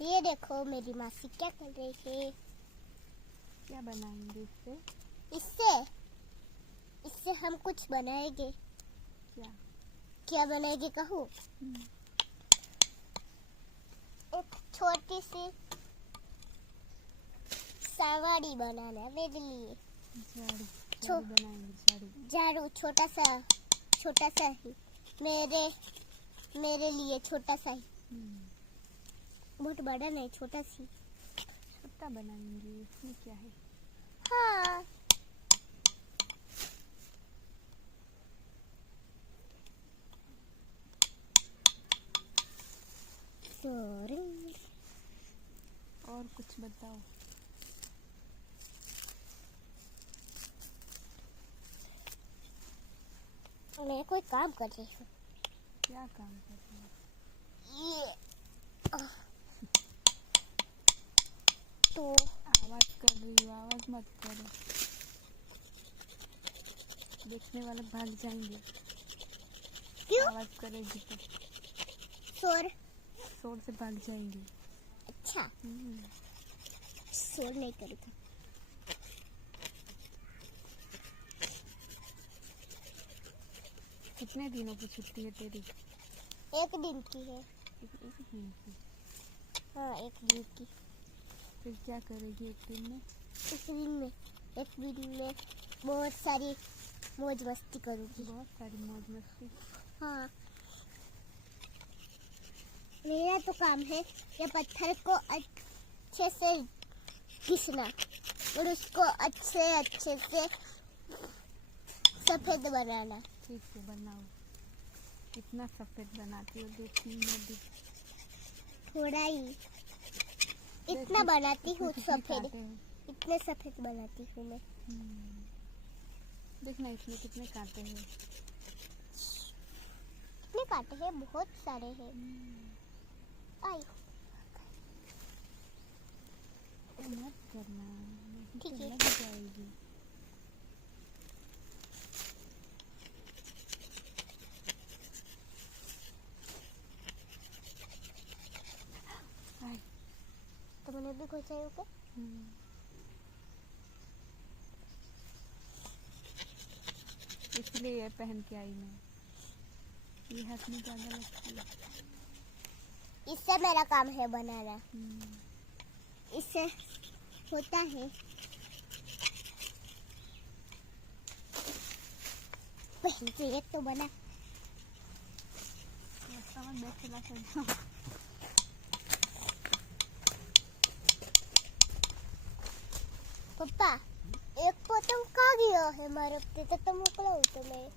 ये देखो मेरी मासी क्या कर रही है। क्या बनाएंगे इससे? इससे इससे हम कुछ बनाएंगे। क्या क्या बनाएंगे कहूँ? एक छोटी सी सवारी बनाना है मेरे लिए। झाड़ू बनाएंगे। झाड़ू छोटा सा ही मेरे लिए छोटा सा ही। बहुत बड़ा नहीं, छोटा बनाएंगे। इसमें क्या है? हाँ। और कुछ बताओ। मैं कोई काम कर रही हूँ। क्या काम कर रही हो? ये तो आवाज कर रही हो, आवाज मत करो, देखने वाले भाग जाएंगे। क्यों? आवाज करेगी तो शोर से भाग जाएंगे। अच्छा, शोर नहीं करूँगा। कितने दिनों की छुट्टी है तेरी? 1 दिन की है। एक दिन की? हाँ, 1 दिन की। फिर क्या करेगी एक दिन में? एक दिन में बहुत सारी मौज मस्ती करूँगी। बहुत सारी मौज मस्ती? हाँ, मेरा तो काम है ये पत्थर को अच्छे से घिसना और उसको अच्छे से सफेद बनाना। ठीक है, बनाओ। कितना सफेद बनाती हो देखी मैं। थोड़ा ही इतना बनाती हूँ सफेद। इतने सफेद बनाती हूँ मैं। देखना इसमें कितने कांटे हैं। कितने कांटे हैं? बहुत सारे हैं। आई मत करना, ठीक है। लग जाएगी। तो मैंने भी खोचा है क्या? इसलिए ये पहन के आई मैं। ये हाथ में ज्यादा लगती है। इससे मेरा काम है बनाना। इससे होता है। पहले तो एक तो बना। पप्पा, एक पतंग कहाँ गया है? मारे तो मोकला होता मैं।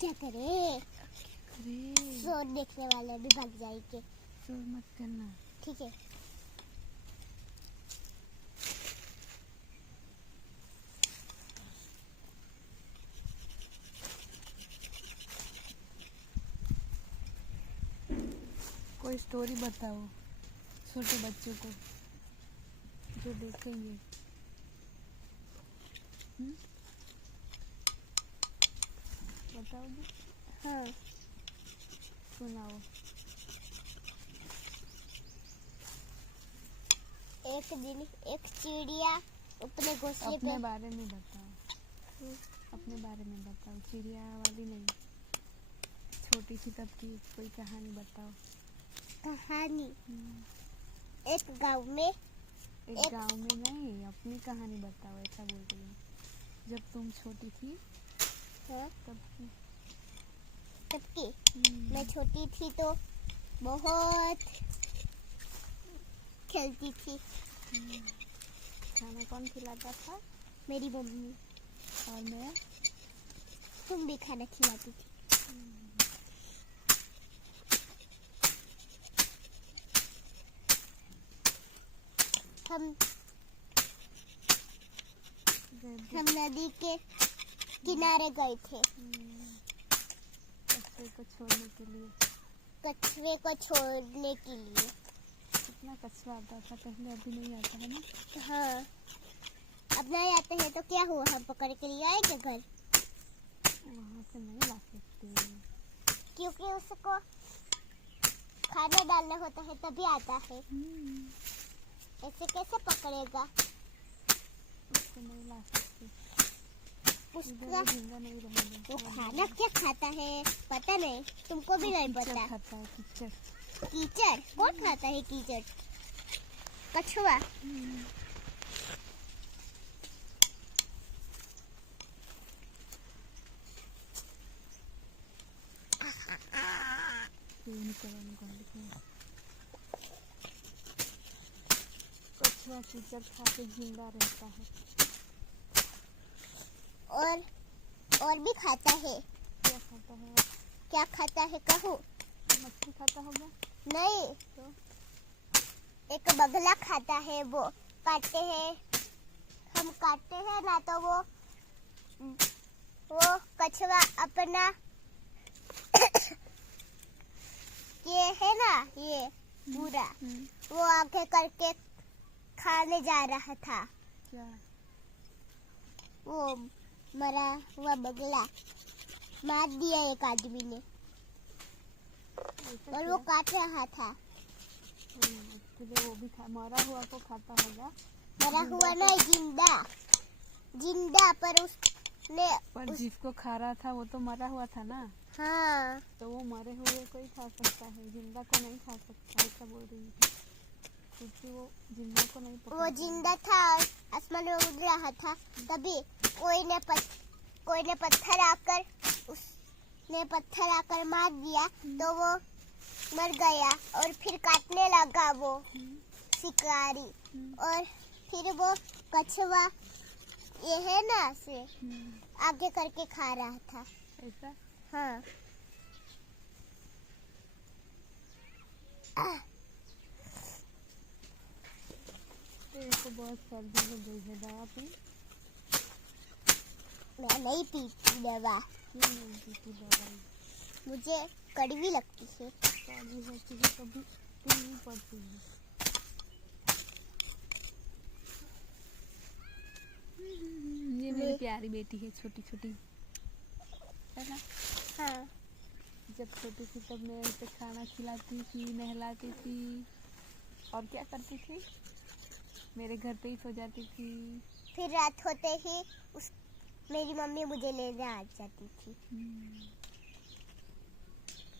क्या करे? शोर देखने वाले भी भाग जाएंगे। शोर मत करना। ठीक है। कोई स्टोरी बताओ छोटे बच्चों को जो देखेंगे। बताओगी? हाँ, सुनाओ। एक दिन एक चिड़िया अपने घोंसले अपने पे। बारे में बताओ। अपने बारे में बताओ, चिड़िया वाली नहीं। छोटी सी तब की कोई कहानी बताओ। कहानी? एक गांव में नहीं, अपनी कहानी बताओ। ऐसा बोल रही हूँ, जब तुम छोटी थी। हाँ, तब की मैं छोटी थी तो बहुत खेलती थी। खाना कौन खिलाता था? मेरी मम्मी। और मैं? तुम भी खाना खिलाती थी। हम नदी के किनारे गए थे। कछुए को छोड़ने के लिए। कितना कछुआ आता था पहले, अभी नहीं आता है ना? हाँ, अब नहीं आता। जाते हैं तो क्या हुआ, हम पकड़ के लिए आएंगे घर, वहाँ से नहीं ला सकते। क्योंकि उसको खाना डालना होता है तभी आता है। ऐसे कैसे पकड़ेगा? उसको नहीं ला सकते, उसका जिंदा नहीं रहेगा। वो खाना क्या खाता है पता नहीं, तुमको भी नहीं पता। खाता है कीचड़। कीचड़ कौन खाता है? कीचड़ कछुआ। कछुआ कीचड़ खा के जिंदा रहता है। और भी खाता है। क्या खाता है? क्या खाता है कहूँ? मछली खाता होगा। नहीं तो एक बगला खाता है, वो काटते हैं, हम काटते हैं ना तो वो कछुआ अपना ये है ना, ये पूरा वो आगे करके खाने जा रहा था। क्या? वो मरा हुआ बगला मार दिया एक आदमी ने, और वो काट रहा था। इसलिए वो भी मरा हुआ को खाता होगा। मरा हुआ नहीं, जिंदा जिंदा, पर उसने जिसको खा रहा था वो तो मरा हुआ था ना। हाँ तो वो मरे हुए को ही खा सकता है, जिंदा को नहीं खा सकता, ऐसा बोल रही थी, क्योंकि वो जिंदा को नहीं पकड़ता। वो जिंदा था, आसमान में उड़ रहा था, तभी कोई ने पत्थर आकर मार दिया तो वो मर गया, और फिर काटने लगा वो शिकारी, और फिर वो कछुआ ये है ना से आगे करके खा रहा था। ऐसा? हाँ तेरे को बहुत सर्दी हो गई है, दवा पी। मैं नहीं पीती दवा, क्यों नहीं पीती दवाई? मुझे कड़वी लगती है। कड़वी होती है कभी पीनी पड़ती है। ये मेरी प्यारी बेटी है, छोटी छोटी है ना। हाँ जब छोटी थी तब मैं इसे खाना खिलाती थी, नहलाती थी, और क्या करती थी, मेरे घर पे ही सो जाती थी। फिर रात होते ही मेरी मम्मी मुझे लेने आ जाती थी।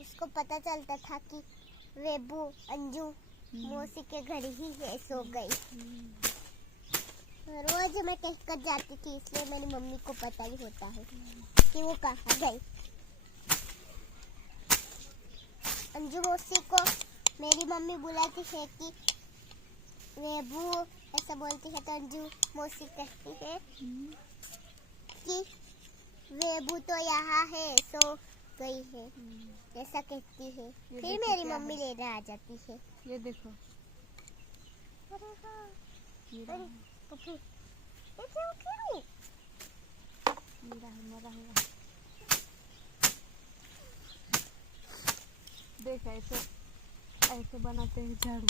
उसको पता चलता था कि रेबू अंजू मौसी के घर ही है, सो गई। रोज मैं कहीं कर जाती थी, इसलिए मेरी मम्मी को पता ही होता है कि वो कहाँ गई। अंजू मौसी को मेरी मम्मी बुलाती है कि रेबू, ऐसा बोलती है तो अंजू मौसी कहती है कि रेबू तो यहाँ है, सो गई है, ऐसा कहती है। फिर मेरी मम्मी लेने आ जाती है। ये देखो, अरे हाँ, ये अरे रहा, तो फिर ऐसे उठी। ये रहा, मरा हुआ। देख ऐसे बनाते हैं झाड़ू।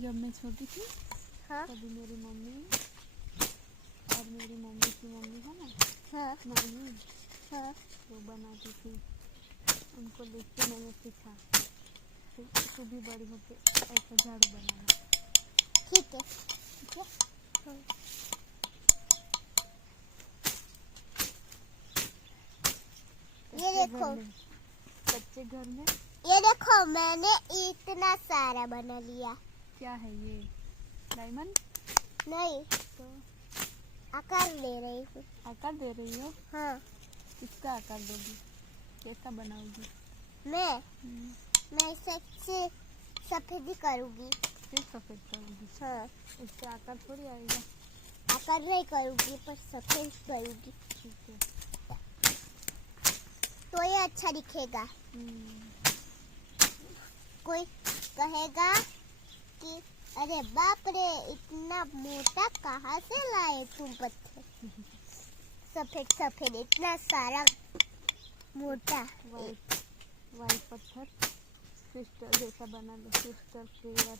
जब मैं छोटी थी हाँ तभी मेरी मम्मी और मेरी मम्मी की मम्मी है ना, हाँ नानी, हाँ वो बनाती थी, उनको देख के मैंने सीखा। फिर तू भी बड़ी होके ऐसा झाड़ू बनाना। ठीक है, ठीक है। हाँ। ये देखो, कच्चे घर में ये देखो, मैंने इतना सारा बना लिया। क्या है ये? डायमंड? नहीं, तो आकार दे रही हूँ। आकार दे रही हो? हाँ किसका आकार दोगी? कैसा बनाओगी? मैं इसे सफेदी करूँगी। फिर सफेद करूँगी? हाँ, इससे आकार थोड़ी आएगा। आकार नहीं करूँगी, पर सफेद करूँगी, ठीक है, तो ये अच्छा दिखेगा। कोई कहेगा कि अरे बाप रे, इतना मोटा कहाँ से लाए तुम पत्थर, सफेद सफेद इतना सारा मोटा। वाइट पत्थर क्रिस्टल जैसा बना लो, क्रिस्टल क्लियर।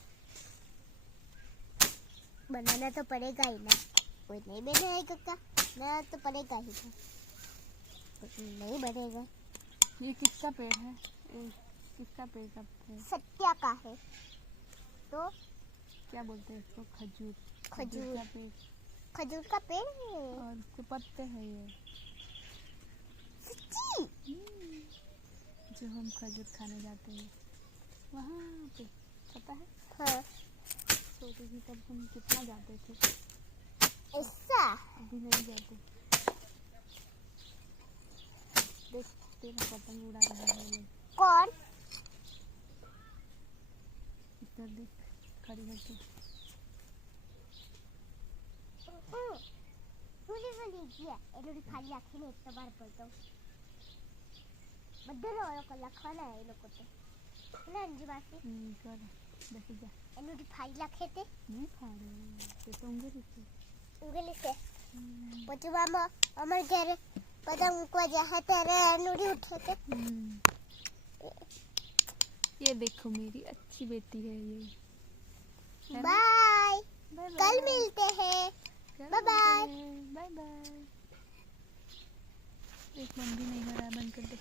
बनाना तो पड़ेगा ही ना। कोई नहीं बनेगा का, ना तो पड़ेगा ही था, नहीं बनेगा। ये किसका पेड़ है? किसका पेड़ का है? सत्या का है। तो क्या बोलते हैं इसको? खजूर। खजूर। का पेड़। खजूर का पेड़ है। और इसके पत्ते हैं ये। सच्ची? जो हम खजूर खाने जाते हैं वहाँ पे, पता है? हाँ। छोटे थी तब हम कितना जाते थे। ऐसा? अभी नहीं जाते। देख तेरा पतंग उड़ा रहा है ये। कौन? इधर देख, खड़ी होके। बोली ગયા એનું ખાલી આખીને એક વાર પડતો બધાને ઓળખો લખવાના એ લોકો તો એટલે અંજુ માસી कर बैठ जा। એનું ફાઇલ લખે તે नहीं खा रहे ते तो उंगली से। ઉંગલી છે પછી મામા અમાર ઘરે પતંગ મૂકવા જાય ત્યારે અનુડી ઉઠે તે ये देखो मेरी अच्छी बेटी है ये। बाय कल मिलते हैं बाय बाय बाय बाय। एक मन भी नहीं हो रहा, बंद कर दे।